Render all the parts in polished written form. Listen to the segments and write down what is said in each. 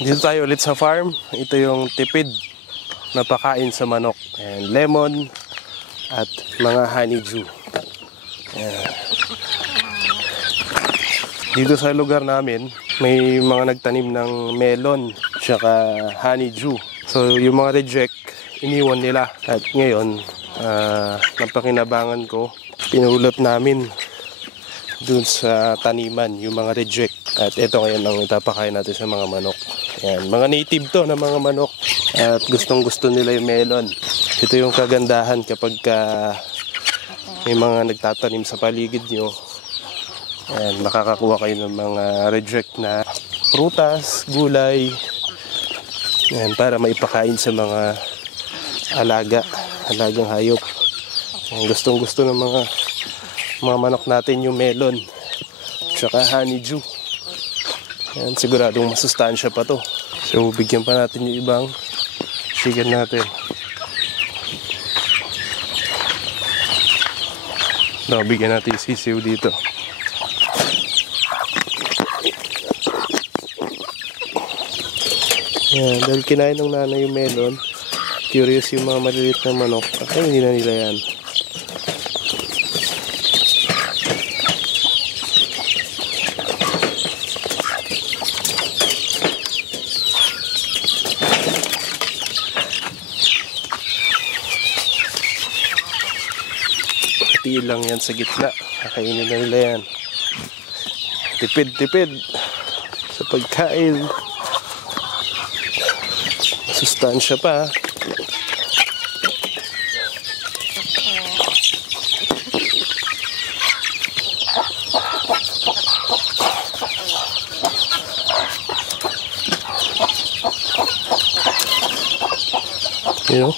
Dito tayo ulit sa farm. Ito yung tipid na pakain sa manok. Ayan, lemon at mga honeydew. Ayan. Dito sa lugar namin, may mga nagtanim ng melon tsaka honeydew. So yung mga reject, iniwan nila. At ngayon, napakinabangan ko, pinulot namin dun sa taniman yung mga reject. At ito ngayon ang itapakain natin sa mga manok. Ayan, mga native to na mga manok. At gustong gusto nila yung melon. Ito yung kagandahan kapag may mga nagtatanim sa paligid nyo. Ayan, makakakuha kayo ng mga reject na prutas, gulay. Ayan, para maipakain sa mga alagang hayop. Ayan, gustong gusto ng mga manok natin yung melon tsaka honeydew. Ayan, siguradong masustansya pa to. So bigyan pa natin yung ibang chicken natin. No, bigyan natin yung sisiw dito. Ayan, dahil kinain ng nanay yung melon, curious yung mga maliliit na manok. Ay, hindi na nila yan. Hatiin lang yan sa gitna. Kakainin na nila yan. Tipid sa pagkain. Sustansya pa. You know?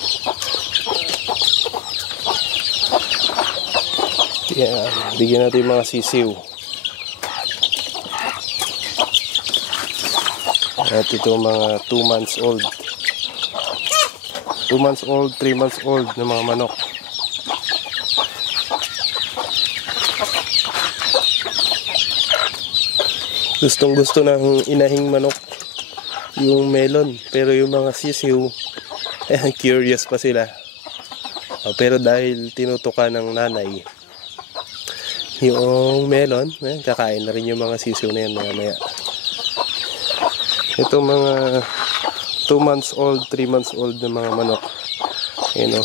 Yeah, bigyan natin yung mga sisiw. At ito mga 2 months old. 2 months old, 3 months old na mga manok. Gustong gusto ng inahing manok yung melon. Pero yung mga sisiw, curious pa sila. Pero dahil tinutukan ng nanay yung melon, kakain na rin yung mga sisiw na yan maya. Itong mga 2 months old, 3 months old na mga manok, you know,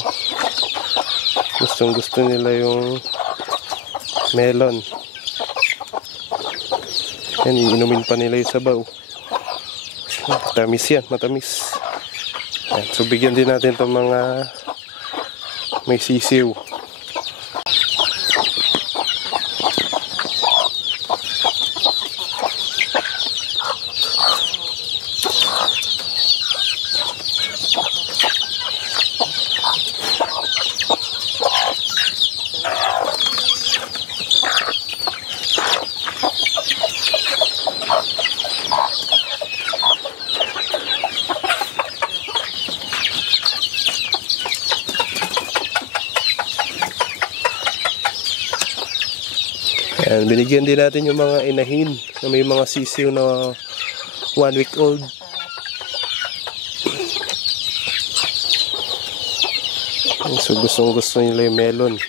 gustong gusto nila yung melon. Yan, iinumin pa nila yung sabaw. Matamis yan, matamis. Yan, so bigyan din natin itong mga may sisiw. Ayan, binigyan din natin yung mga inahin na may mga sisiw na 1 week old. So gusto nila yung melon.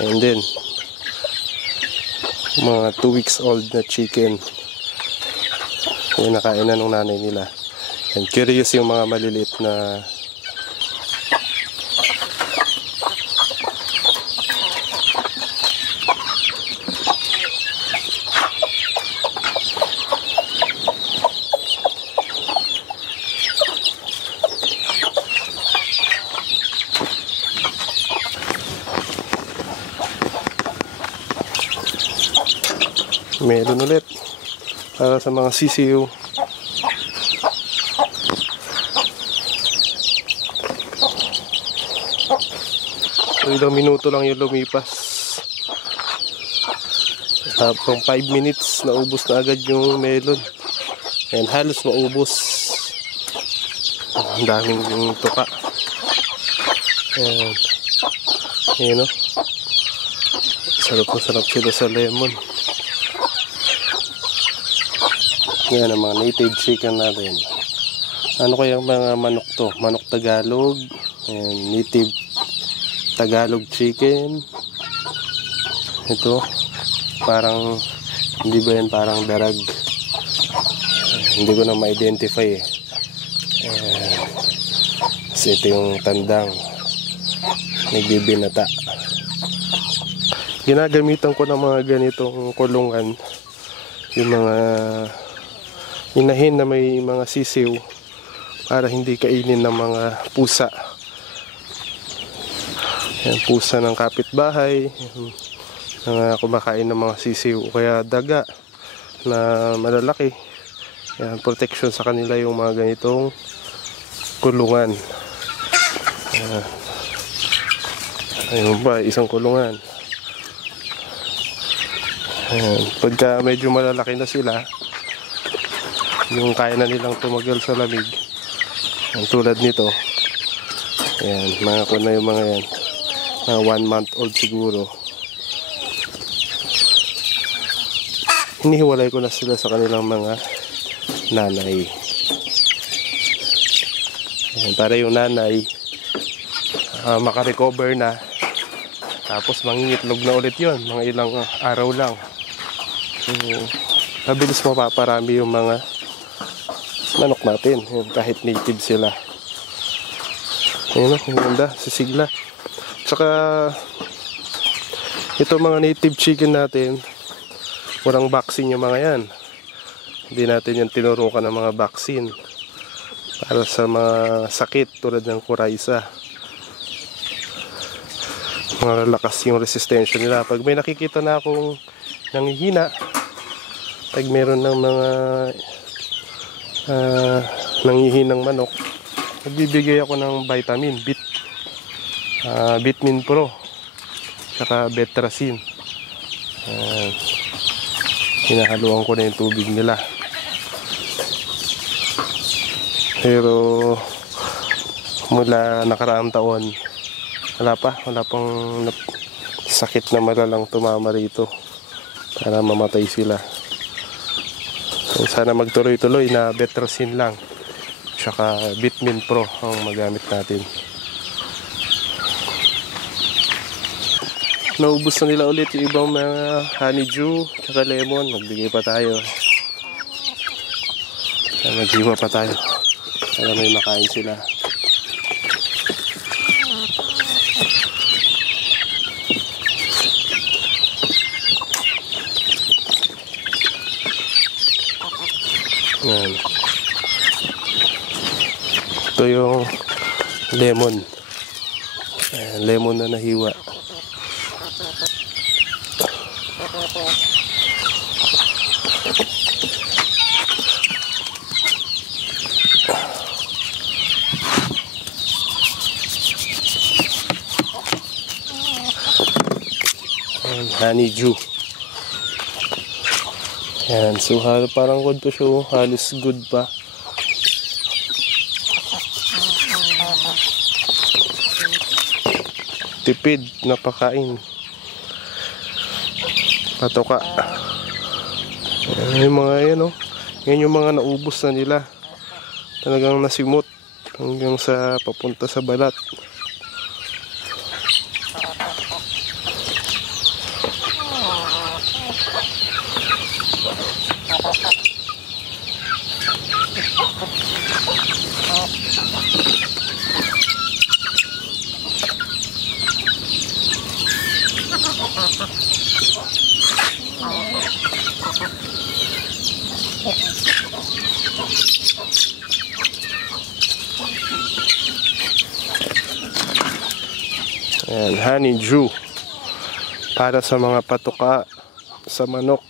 And then mga 2 weeks old na chicken yung nakain na ng nanay nila. And curious yung mga maliliit na melon ulit para sa mga sisiw. Ilang minuto lang yung lumipas. Pang 5 minutes naubos na agad yung melon. And halos maubos. Ang daming tuka. And yun, no? Sarap na sarap sila sa lemon. Yan ang mga native chicken natin. Ano kaya mga manok to? Manok Tagalog. Ayan, native Tagalog chicken. Ito, parang, hindi ba yan parang darag? Hindi ko na ma-identify eh. Kasi ito yung tandang nagbibinata. Ginagamitan ko ng mga ganitong kulungan, yung mga inahin na may mga sisiw para hindi kainin ng mga pusa. Yan, pusa ng kapitbahay, mga kumakain ng mga sisiw o kaya daga na malalaki. Yan, protection sa kanila yung mga ganitong kulungan. Ayun ba, isang kulungan. Ayan. Pagka medyo malalaki na sila, yung kaya na nilang tumagal sa lamig, ang tulad nito, ayan, mga ko na yung mga yan, 1 month old siguro. Hinihiwalay ko na sila sa kanilang mga nanay. Ayan, para yung nanay makarecover na, tapos mangingitlog na ulit yon mga ilang araw lang. Mabilis mapaparami yung mga manok natin, kahit native sila. Ayun, ang ganda, sisigla. Tsaka ito mga native chicken natin, walang vaccine yung mga yan. Hindi natin yan tinurukan ng mga vaccine para sa mga sakit tulad ng coryza. Mga lakas yung resistensya nila. Pag may nakikita na akong nanghihina, pag meron ng mga nanghihinang manok, nagbibigay ako ng vitamin Vitamin Pro saka Betracin. Hinahaluan ko na yung tubig nila. Pero mula nakaraang taon, wala pang sakit na malalang tumama rito para mamatay sila. So, sana magtuloy-tuloy na Betracin lang tsaka Vitamin Pro ang magamit natin. Naubos na nila ulit yung ibang mga honeydew tsaka lemon. Magbigay pa tayo. Maghiwa pa tayo para may makain sila. Yan. Ito yung lemon. Ayan, lemon na nahiwa. Ayan, honeydew. Yan, so parang good pa siya, halos good pa. Tipid na pakain. Patoka. Yan, yung mga yan, oh. Yan yung mga naubos na nila. Talagang nasimot hanggang sa papunta sa balat. Ayan, honeydew para sa mga patuka sa manok.